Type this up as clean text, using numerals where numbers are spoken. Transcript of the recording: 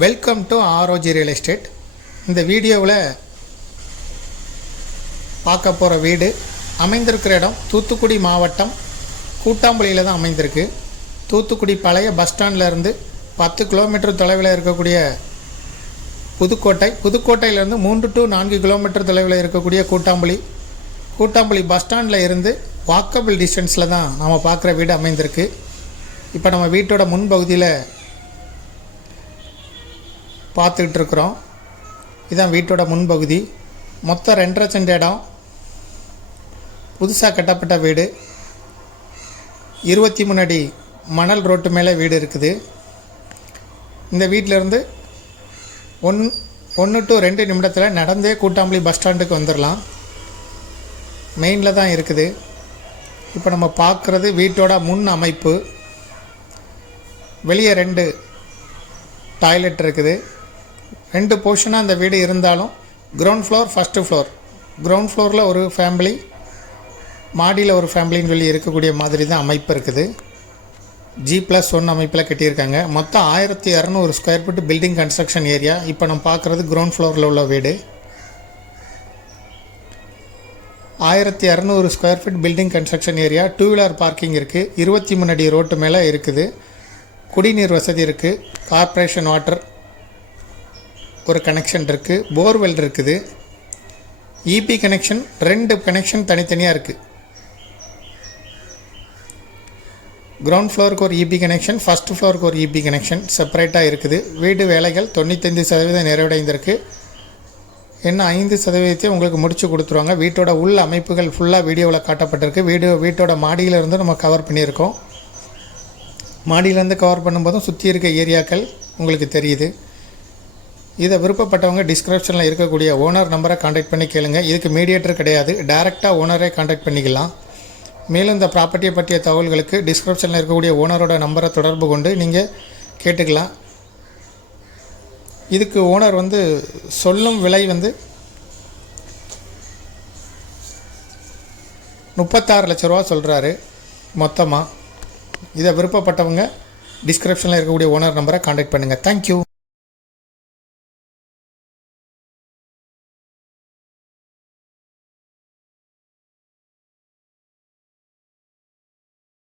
Welcome to ROG real estate. இந்த வீடியோவில் பார்க்க போகிற வீடு அமைந்திருக்கிற இடம் தூத்துக்குடி மாவட்டம் கூட்டாம்பள்ளியில் தான் அமைந்திருக்கு. தூத்துக்குடி பழைய பஸ் ஸ்டாண்ட்லேருந்து 10 கிலோமீட்டர் தொலைவில் இருக்கக்கூடிய புதுக்கோட்டையிலேருந்து 3 to 4 கிலோமீட்டர் தொலைவில் இருக்கக்கூடிய கூட்டாம்பள்ளி பஸ் ஸ்டாண்டில் இருந்து வாக்கபிள் டிஸ்டன்ஸில் தான் நாம் பார்க்குற வீடு அமைந்திருக்கு. இப்போ நம்ம வீட்டோட முன்பகுதியில் பார்த்துக்கிட்டு இருக்கிறோம். இதுதான் வீட்டோட முன்பகுதி. மொத்தம் 2.5 சென்ட் இடம், புதுசாக கட்டப்பட்ட வீடு. 23 அடி மணல் ரோட்டு மேலே வீடு இருக்குது. இந்த வீட்டிலேருந்து 1 to 2 நிமிடத்தில் நடந்தே கூட்டாம்பள்ளி பஸ் ஸ்டாண்டுக்கு வந்துடலாம். மெயினில் தான் இருக்குது. இப்போ நம்ம பார்க்குறது வீட்டோட முன் அமைப்பு. வெளியே 2 டாய்லெட் இருக்குது. 2 போர்ஷனாக அந்த வீடு இருந்தாலும் ground floor, first floor. Ground ஃப்ளோரில் ஒரு ஃபேமிலி, மாடியில் ஒரு ஃபேமிலின்னு சொல்லி இருக்கக்கூடிய மாதிரி தான் அமைப்பு இருக்குது. G+1 அமைப்பில் கட்டியிருக்காங்க. மொத்தம் 1200 square feet building construction area. இப்போ நம்ம பார்க்குறது கிரவுண்ட் ஃப்ளோரில் உள்ள வீடு. 1200 square feet building construction area. 2 wheeler parking இருக்குது. 23 அடி ரோட்டு மேலே இருக்குது. குடிநீர் வசதி இருக்குது. கார்ப்பரேஷன் வாட்டர் ஒரு கனெக்ஷன் இருக்குது. போர்வெல் இருக்குது. இபி கனெக்ஷன் 2 கனெக்ஷன் தனித்தனியாக இருக்குது. கிரவுண்ட் ஃப்ளோருக்கு ஒரு இபி கனெக்ஷன், ஃபஸ்ட் ஃப்ளோருக்கு ஒரு இபி கனெக்ஷன் செப்பரேட்டாக இருக்குது. வீடு வேலைகள் 95% நிறைவடைந்திருக்கு. இன்னும் 5% உங்களுக்கு முடிச்சு கொடுத்துருவாங்க. வீட்டோட உள் அமைப்புகள் ஃபுல்லாக வீடியோவில் காட்டப்பட்டிருக்கு. வீட்டோட மாடியிலிருந்து நம்ம கவர் பண்ணியிருக்கோம். மாடியிலேருந்து கவர் பண்ணும்போதும் சுற்றி இருக்க ஏரியாக்கள் உங்களுக்கு தெரியுது. இதை விருப்பப்பட்டவங்க டிஸ்கிரிப்ஷனில் இருக்கக்கூடிய ஓனர் நம்பரை காண்டாக்ட் பண்ணி கேளுங்க. இதுக்கு மீடியேட்டர் கிடையாது, டைரெக்டாக ஓனரே காண்டாக்ட் பண்ணிக்கலாம். மேலும் இந்த ப்ராப்பர்ட்டியை பற்றிய தகவல்களுக்கு டிஸ்கிரிப்ஷனில் இருக்கக்கூடிய ஓனரோட நம்பரை தொடர்பு கொண்டு நீங்கள் கேட்டுக்கலாம். இதுக்கு ஓனர் சொல்லும் விலை 36 லட்ச ரூபா சொல்கிறாரு மொத்தமாக. இதை விருப்பப்பட்டவங்க டிஸ்கிரிப்ஷனில் இருக்கக்கூடிய ஓனர் நம்பரை காண்டாக்ட் பண்ணுங்கள். தேங்க்யூ.